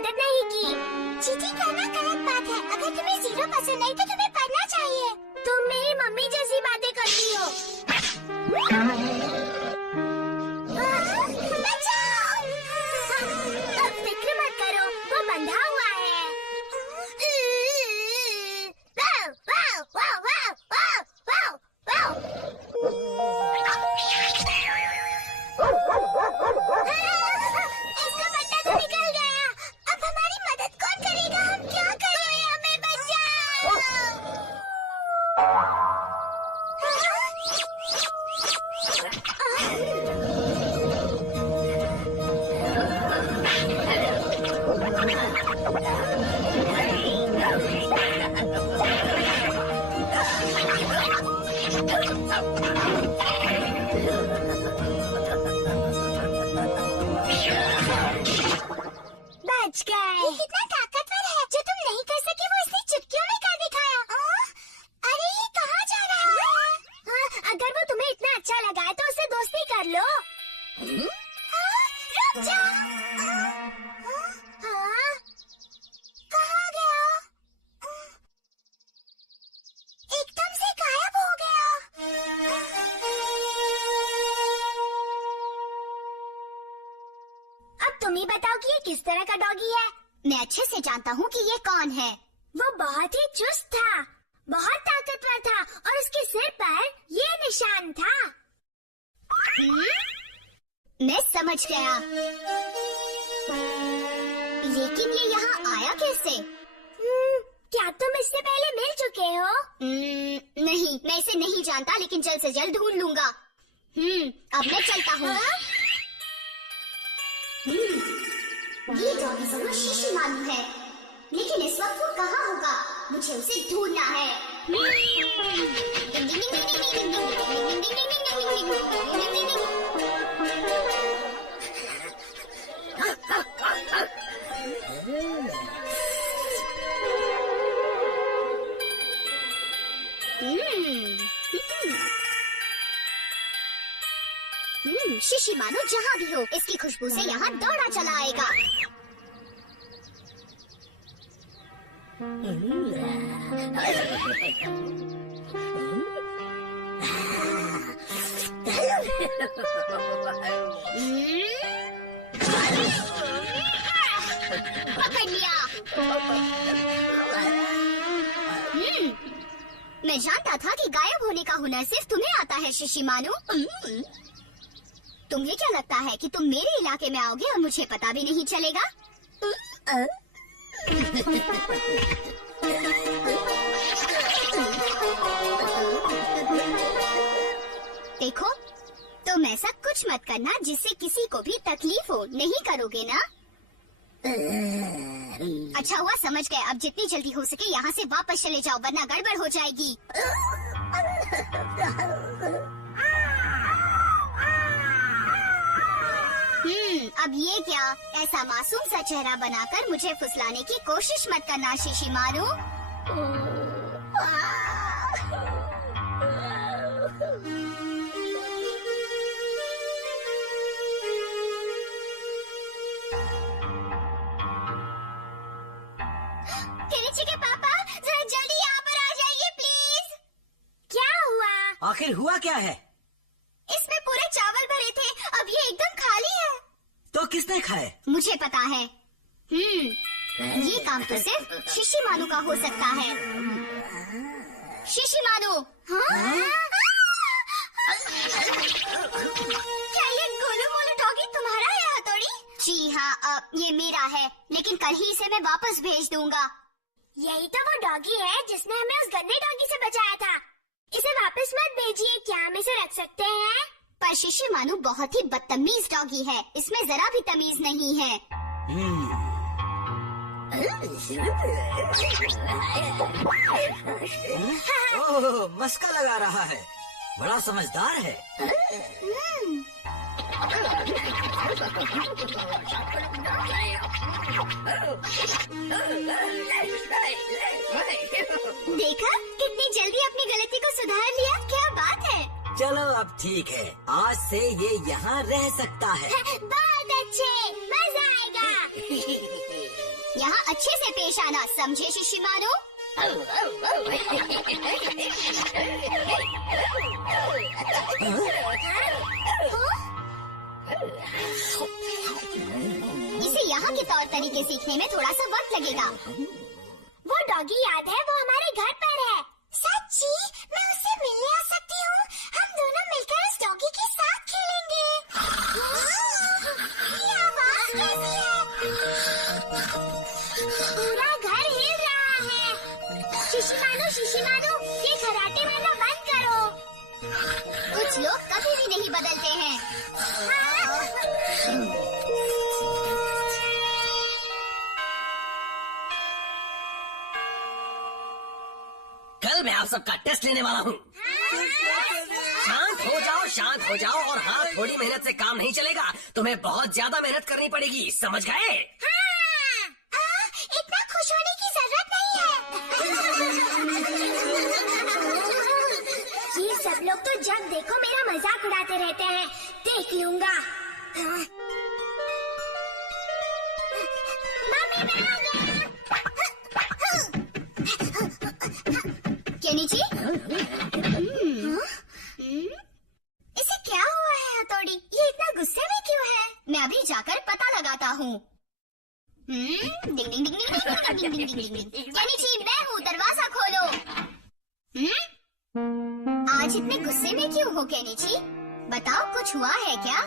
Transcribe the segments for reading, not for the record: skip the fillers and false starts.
मदद नहीं की। चीटिंग करना गलत बात है। अगर तुम्हें 0 पसंद नहीं तो तुम्हें पढ़ना चाहिए। तुम मेरी मम्मी जैसी बातें करती हो। बचाओ! अब फिक्र मत करो, वो बंधा हुआ है। वाव, वाव, वाव, वाव, वाव, वाव, इसका पट्टा तो निकल गया। अब हमारी मदद कौन करेगा? हम क्या करें? हमें बचाओ! बच गए। ये कितना ताकतवर है। जो तुम नहीं कर सके वो इसने चुटकियों में कर दिखाया। अरे ये कहाँ जा रहा है? अगर वो तुम्हें इतना अच्छा लगा है तो उससे दोस्ती कर लो। रुक जाओ। कहाँ गया? एकदम से गायब हो गया। अब तुम ही बताओ कि ये किस तरह का डॉगी है। मैं अच्छे से जानता हूँ कि ये कौन है। वो बहुत ही चुस्त था, बहुत ताकतवर था और उसके सिर पर ये निशान था। मैं समझ गया। लेकिन ये यहाँ आया कैसे? क्या तुम इससे पहले मिल चुके हो? नहीं, मैं इसे नहीं जानता, लेकिन जल्द से जल्द ढूंढ लूंगा। अब मैं चलता हूँ। ये डॉगी जरूर शिशिमारू है, लेकिन इस वक्त वो कहाँ होगा? मुझे उसे ढूंढना है। शिशिमारू जहाँ भी हो, इसकी खुशबू से यहाँ दौड़ा चला आएगा। पकड़ लिया। मैं जानता था कि गायब होने का हुनर सिर्फ तुम्हें आता है शिशिमारू। तुम्हें क्या लगता है कि तुम मेरे इलाके में आओगे और मुझे पता भी नहीं चलेगा? देखो, तुम ऐसा कुछ मत करना जिससे किसी को भी तकलीफ हो। नहीं करोगे ना? अच्छा हुआ, समझ गए। अब जितनी जल्दी हो सके यहाँ से वापस चले जाओ, वरना गड़बड़ हो जाएगी। अब ये क्या? ऐसा मासूम सा चेहरा बनाकर मुझे फुसलाने की कोशिश मत करना शिशिमारू। केनिची के पापा, जरा जल्दी यहाँ पर आ जाइए प्लीज। क्या हुआ? आखिर हुआ क्या है? इसमें पूरे चावल भरे थे, अब ये एकदम खाली है। तो किसने खाए? मुझे पता है। ये काम तो सिर्फ शिशिमारू का हो सकता है। शिशिमारू, क्या ये गोलू मोलू डॉगी तुम्हारा है हथौड़ी? जी हाँ, ये मेरा है, लेकिन कल ही इसे मैं वापस भेज दूंगा। यही तो वो डॉगी है जिसने हमें उस गंदे डॉगी से बचाया था। इसे वापस मत भेजिए। क्या हम इसे रख सकते हैं? पर शिशिमारू बहुत ही बदतमीज डॉगी है, इसमें जरा भी तमीज नहीं है। ओह, मस्का लगा रहा है। बड़ा समझदार है। देखा, कितनी जल्दी अपनी गलती को सुधार लिया। क्या बात है। चलो अब ठीक है, आज से ये यहाँ रह सकता है। बहुत अच्छे, मजा आएगा। यहाँ अच्छे से पेश आना, समझे शिशिमारू? इसे यहाँ के तौर तरीके सीखने में थोड़ा सा वक्त लगेगा। वो डॉगी याद है, वो हमारे घर पर है। सच्ची? मैं उससे मिलने आ सकती हूँ? हम दोनों मिलकर उस डॉगी के साथ खेलेंगे। ये आवाज कैसी है? पूरा घर हिल रहा है। शिशिमारू, ये खराटे वाला बंद करो। कुछ लोग कभी भी नहीं बदलते हैं। कल मैं आप सबका टेस्ट लेने वाला हूँ। शांत हो जाओ और हाँ, थोड़ी मेहनत से काम नहीं चलेगा, तुम्हें बहुत ज्यादा मेहनत करनी पड़ेगी, समझ गए? इतना खुश होने की जरूरत नहीं है। ये सब लोग तो जब देखो मेरा मजाक उड़ाते रहते हैं, देख लूंगा। मम्मी, मैं आ गया। केनिची? इसे क्या हुआ है हथौड़ी? ये इतना गुस्से में क्यों है? मैं अभी जाकर पता लगाता हूँ। डिंग डिंग डिंग डिंग डिंग डिंग डिंग डिंग डिंग। केनिची, मैं हूँ, दरवाजा खोलो। आज इतने गुस्से में क्यों हो केनिची? बताओ, कुछ हुआ है क्या?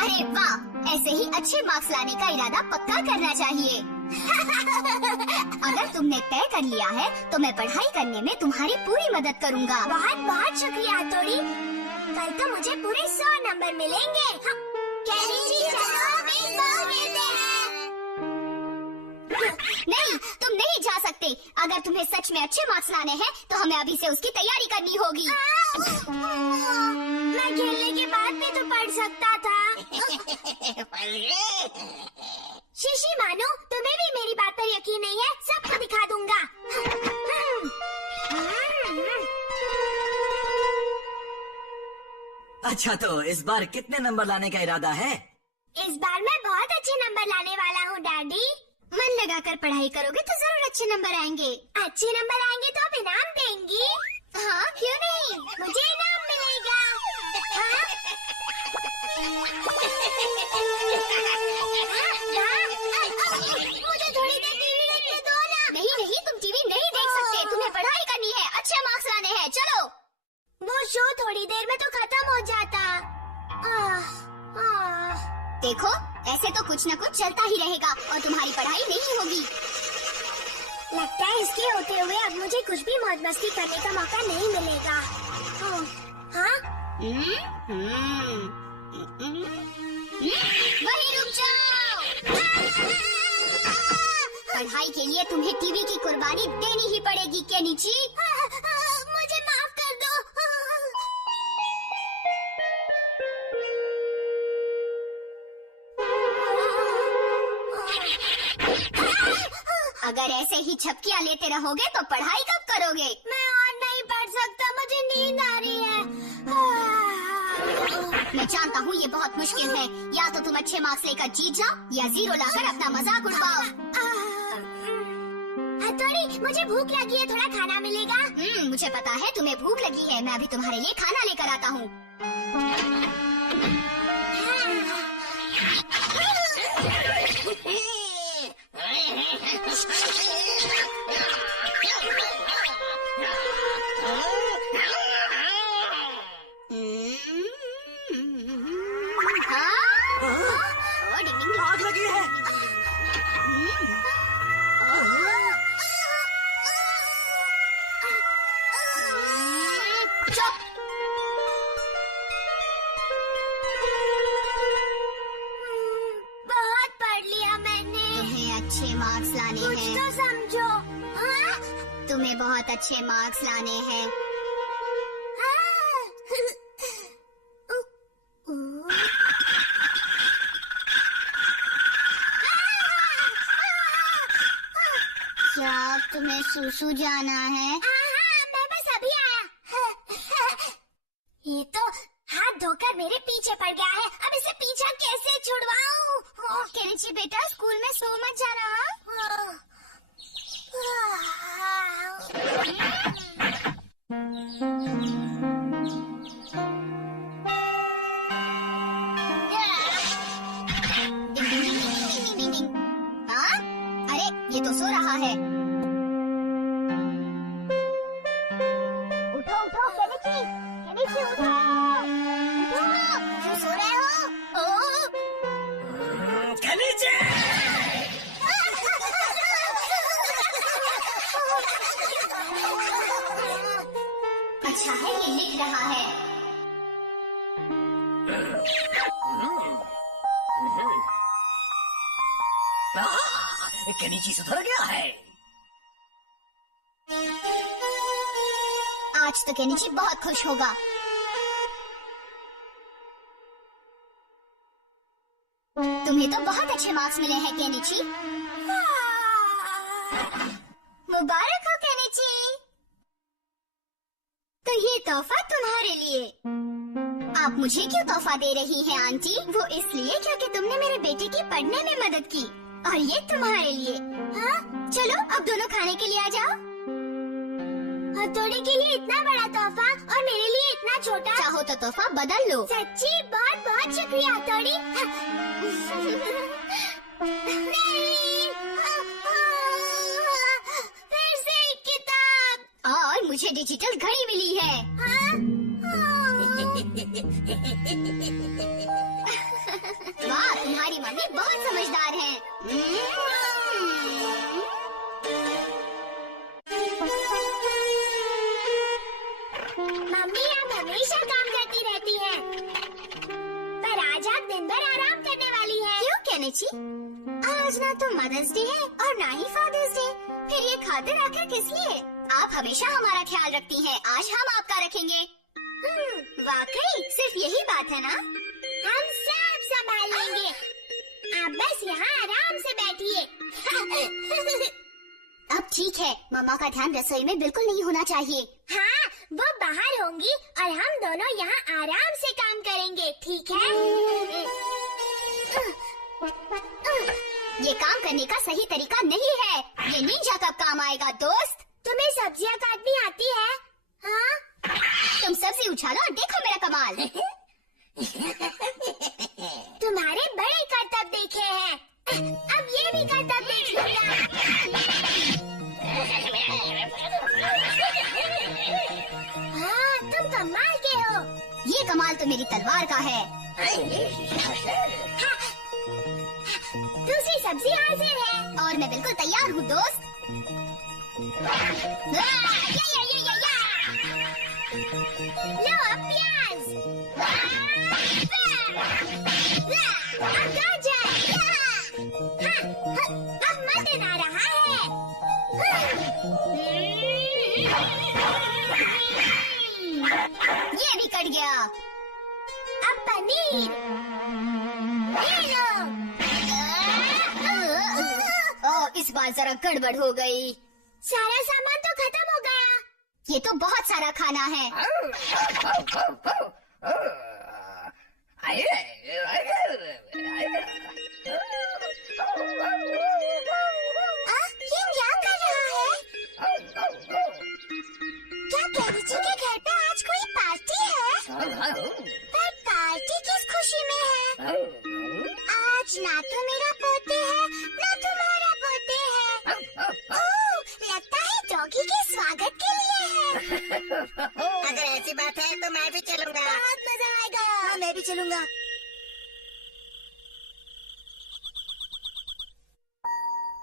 अरे वाह, ऐसे ही अच्छे मार्क्स लाने का इरादा पक्का करना चाहिए। अगर तुमने तय कर लिया है तो मैं पढ़ाई करने में तुम्हारी पूरी मदद करूंगा। बहुत बहुत शुक्रिया हथौड़ी। कल तो मुझे पूरे 100 नंबर मिलेंगे। केनिची, चलो बेसबॉल खेलते हैं। नहीं, तुम नहीं जा सकते। अगर तुम्हें सच में अच्छे मार्क्स लाने हैं तो हमें अभी से उसकी तैयारी करनी होगी। मैं खेलने के बाद भी तो पढ़ सकता था। शिशिमारू, तुम्हें भी मेरी बात पर यकीन नहीं है? सबको दिखा दूंगा। अच्छा, तो इस बार कितने नंबर लाने का इरादा है? इस बार मैं बहुत अच्छे नंबर लाने वाला हूँ डैडी। मन लगाकर पढ़ाई करोगे तो जरूर अच्छे नंबर आएंगे। अच्छे नंबर आएंगे तो आप इनाम देंगी? हाँ, क्यों नहीं, मुझे इनाम मिलेगा। हाँ? मुझे थोड़ी देर टीवी देखने दो ना। नहीं, तुम टीवी नहीं देख सकते, तुम्हें पढ़ाई करनी है, अच्छे मार्क्स लाने हैं, चलो। वो शो थोड़ी देर में तो खत्म हो जाता। देखो, ऐसे तो कुछ न कुछ चलता ही रहेगा और तुम्हारी पढ़ाई नहीं होगी। लगता है इसके होते हुए अब मुझे कुछ भी मौज मस्ती करने का मौका नहीं मिलेगा। हाँ? वहीं रुक जाओ। पढ़ाई के लिए तुम्हें टीवी की कुर्बानी देनी ही पड़ेगी केनिची। मुझे माफ कर दो। अगर ऐसे ही झपकियाँ लेते रहोगे तो पढ़ाई कब करोगे? मैं और नहीं पढ़ सकता, मुझे नींद आ रही है। मैं जानता हूँ ये बहुत मुश्किल है। या तो तुम अच्छे मार्क्स लेकर जीत जाओ या 0 लाकर अपना मजाक उड़वाओ। हथौड़ी, मुझे भूख लगी है, थोड़ा खाना मिलेगा? मुझे पता है तुम्हें भूख लगी है, मैं अभी तुम्हारे लिए खाना लेकर आता हूँ। आग लगी है। बहुत पढ़ लिया मैंने। तुम्हें अच्छे मार्क्स लाने हैं। कुछ तो समझो। हाँ? तुम्हें बहुत अच्छे मार्क्स लाने हैं। क्या तुम्हें सुसु जाना है? मैं बस अभी आया। ये तो हाथ धोकर मेरे पीछे पड़ गया है, अब इसे पीछा कैसे छुड़वाऊं? केनिची बेटा, स्कूल में सो मत जाना। हाँ? अरे ये तो सो रहा है। उठो उठो केनिची, केनिची उठो, उठो, क्यों सो रहे हो? केनिची! अच्छा है ये लिख रहा है। केनिची सुधर गया है। आज तो केनिची बहुत खुश होगा। तुम्हें तो बहुत अच्छे मार्क्स मिले हैं केनिची। मुबारक हो केनिची। तो ये तोहफा तुम्हारे लिए। आप मुझे क्यों तोहफा दे रही हैं आंटी? वो इसलिए क्योंकि तुमने मेरे बेटे की पढ़ने में मदद की, और ये तुम्हारे लिए। हाँ? चलो अब दोनों खाने के लिए आ जाओ। हथौड़ी के लिए इतना बड़ा तोहफा और मेरे लिए इतना छोटा। चाहो तो तोहफा बदल लो। सच्ची बहुत बहुत शुक्रिया हथौड़ी। फिर से एक किताब और मुझे डिजिटल घड़ी मिली है। वाह, तुम्हारी मम्मी बहुत समझदार है। मम्मी आप हमेशा काम करती रहती हैं, पर आज आप दिन भर आराम करने वाली हैं। क्यों केनिची? आज ना तो मदर्स डे है और ना ही फादर्स डे। फिर ये खातिर आखिर किस लिए? आप हमेशा हमारा ख्याल रखती हैं, आज हम आपका रखेंगे। वाकई सिर्फ यही बात है ना? हम सब संभाल लेंगे। आप बस यहाँ आराम से बैठिए। अब ठीक है, मम्मा का ध्यान रसोई में बिल्कुल नहीं होना चाहिए। हाँ, वो बाहर होंगी और हम दोनों यहाँ आराम से काम करेंगे, ठीक है? ये काम करने का सही तरीका नहीं है। ये निंजा कब काम आएगा दोस्त? तुम्हें सब्जियाँ काटनी आती है? हाँ? तुम सब्जी उछालो और देखो मेरा कमाल। तुम्हारे बड़े करतब देखे हैं, अब ये भी करतब देख लूंगा। हाँ, तुम कमाल के हो। ये कमाल तो मेरी तलवार का है। दूसरी सब्जी हाजिर है और मैं बिल्कुल तैयार हूँ दोस्त। लो अब प्याज, अब गाजर, अब मटन आ रहा है। ये भी कट गया। अब पनीर, ये लो। इस बार जरा गड़बड़ हो गई। सारा सामान तो खत्म हो गया। ये तो बहुत सारा खाना है। ये क्या कर रहा है? क्या केनिची के घर पे आज कोई पार्टी है? पर पार्टी किस खुशी में है? आज ना तो मेरा पोते है ना तुम्हारा पोते है। ओह, लगता है डॉगी के स्वागत के लिए है। अगर ऐसी बात है तो मैं भी चलूंगा। बहुत मजा आएगा। हाँ, मैं भी चलूंगा।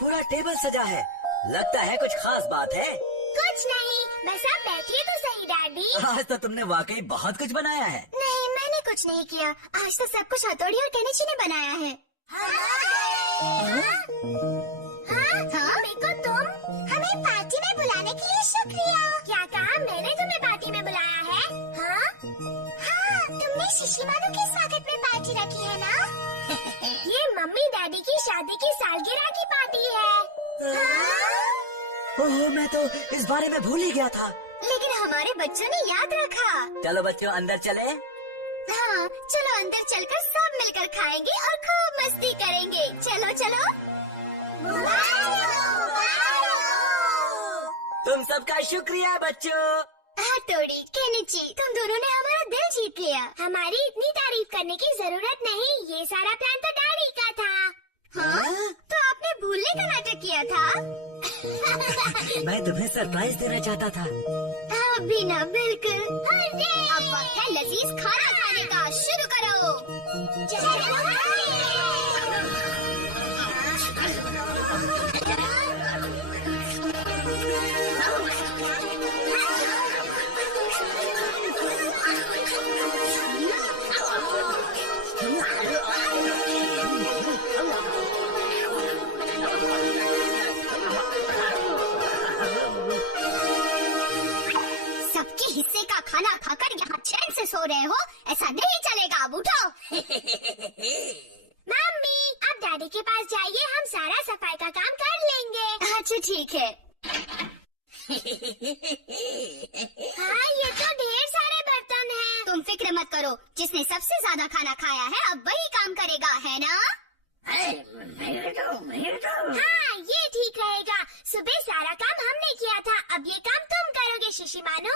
पूरा टेबल सजा है, लगता है कुछ खास बात है। कुछ नहीं, बस आप बैठिए तो सही डैडी। आज तो तुमने वाकई बहुत कुछ बनाया है। नहीं, मैंने कुछ नहीं किया। आज तो सब कुछ हथौड़ी और केनिची ने बनाया है। हाँ? मेको तुम हमें पार्टी में बुलाने के लिए शुक्रिया। क्या कहा? मैंने तुम्हें पार्टी में बुलाया है? हाँ? हाँ, तुमने शिशिमारू के स्वागत में पार्टी रखी है ना? ये मम्मी डैडी की शादी की सालगिरह की पार्टी है। ओह, मैं तो इस बारे में भूल ही गया था। लेकिन हमारे बच्चों ने याद रखा। चलो बच्चों अंदर चले। हाँ? हाँ, चलो अंदर चलकर सब मिलकर खाएंगे और खूब मस्ती करेंगे। चलो चलो। तुम सबका शुक्रिया बच्चों। हथौड़ी, केनिची, तुम दोनों ने हमारा दिल जीत लिया। हमारी इतनी तारीफ करने की जरूरत नहीं, ये सारा प्लान तो डैडी का था। हाँ? तो आपने भूलने का नाटक किया था? मैं तुम्हें सरप्राइज देना चाहता था। अभी ना, बिल्कुल। अब वक्त है लजीज खाना खाने का। शुरू करो। सबके हिस्से का खाना खाकर यहाँ चैन से सो रहे हो? ऐसा नहीं चलेगा, अब उठो। मम्मी, आप डैडी के पास जाइए, हम सारा सफाई का काम कर लेंगे। अच्छा ठीक है। हाँ, ये तो ढेर सारे बर्तन हैं। तुम फिक्र मत करो, जिसने सबसे ज्यादा खाना खाया है अब वही काम करेगा, है ना? हाँ, ये ठीक रहेगा। सुबह सारा काम हमने किया था, अब ये काम तुम करोगे शिशिमानु।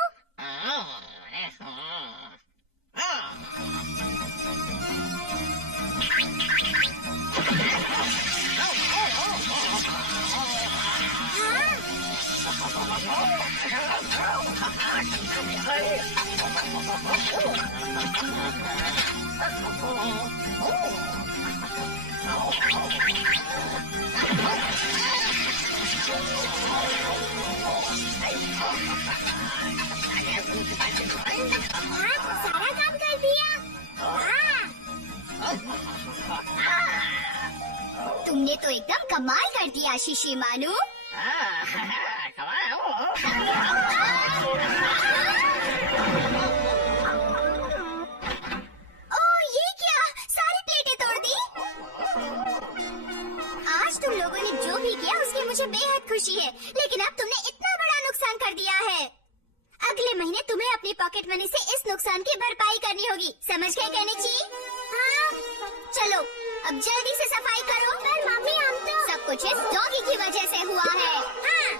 सारा काम कर दिया। तुमने तो एकदम कमाल कर दिया शिशिमानु। ओह, ये क्या? सारी प्लेटें तोड़ दी। आज तुम लोगों ने जो भी किया उसकी मुझे बेहद खुशी है, लेकिन अब तुमने इतना बड़ा नुकसान कर दिया है। अगले महीने तुम्हें अपनी पॉकेट मनी से इस नुकसान की भरपाई करनी होगी, समझ गए केनिची? हाँ। चलो अब जल्दी से सफाई करो। पर मम्मी, हम तो सब कुछ इस डॉगी की वजह से हुआ है। हाँ।